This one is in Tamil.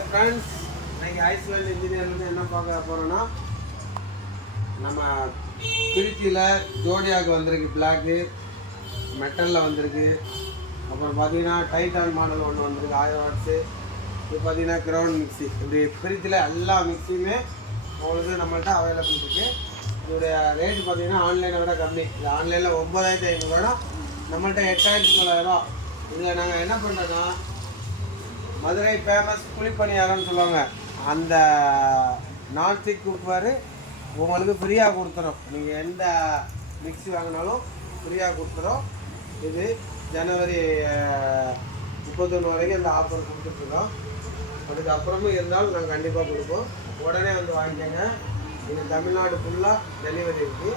ஹாய் ஃப்ரெண்ட்ஸ், இன்னைக்கு ஐஸ்வேல் இன்ஜினியர்லேருந்து என்ன பார்க்க போகிறோன்னா, நம்ம திருச்சியில் ஜோடியாவுக்கு வந்திருக்கு, பிளாக்கு மெட்டலில் வந்திருக்கு. அப்புறம் பார்த்தீங்கன்னா டைட்டான் மாடல் ஒன்று வந்திருக்கு 1000 வாட்ஸு. இது பார்த்தீங்கன்னா கிரவுண்ட் மிக்சி. இப்படி திருச்சியில் எல்லா மிக்சியுமே உங்களுக்கு நம்மள்கிட்ட அவைலபிள் இருக்குது. இதோடைய ரேட்டு பார்த்தீங்கன்னா ஆன்லைனை விட கம்மி. இது ஆன்லைனில் 9500, நம்மள்கிட்ட 8900. இதில் நாங்கள் என்ன பண்ணுறோன்னா, மதுரை ஃபேமஸ் குழிப்பணியாரம்னு சொல்லுவாங்க, அந்த நான்ஸ்டிக் குக்கர் உங்களுக்கு ஃப்ரீயாக கொடுத்துரும். நீங்கள் எந்த மிக்ஸி வாங்கினாலும் ஃப்ரீயாக கொடுத்துரும். இது ஜனவரி 31 வரைக்கும் இந்த ஆஃபர் கொடுத்துட்ருக்கோம். அதுக்கப்புறமும் இருந்தாலும் நாங்கள் கண்டிப்பாக கொடுப்போம். உடனே வந்து வாங்கிக்கோங்க. இது தமிழ்நாடு ஃபுல்லாக டெலிவரி இருக்குது.